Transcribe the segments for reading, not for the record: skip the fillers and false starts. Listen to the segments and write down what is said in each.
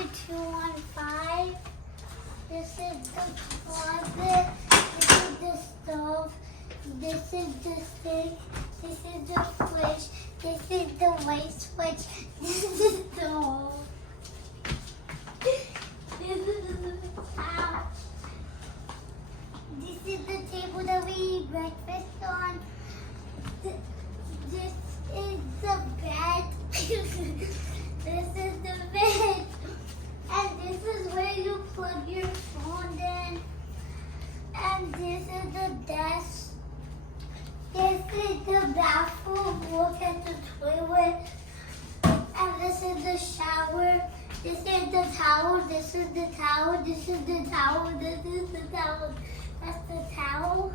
the 215. This is the closet. This is the stove. This is the sink. This is the fridge. This is the light switch. This is the stove. This is the couch. This is the table that we eat breakfast on. This is the bed. This is the bed. And this is where you plug your phone in. And this is the desk. This is the bathroom. Look at the toilet. And this is the shower. This is the towel. This is the towel. This is the towel. This is the towel. That's the towel.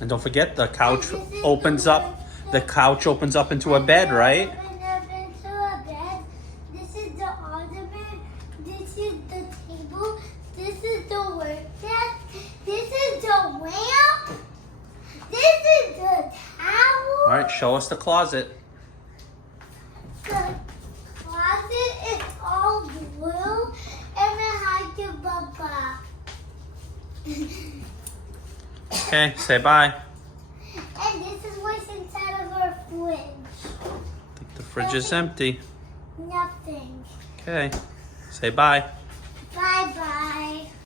And don't forget, the couch opens up. The couch opens up into a bed, right? Open up into a bed. This is the ottoman. This is the table. This is the work desk. This is the lamp. This is the towel. All right, show us the closet. The closet is all blue and it has the bubba. Okay, say bye. And this is what's inside of our fridge. The fridge is empty. Nothing. Okay, say bye.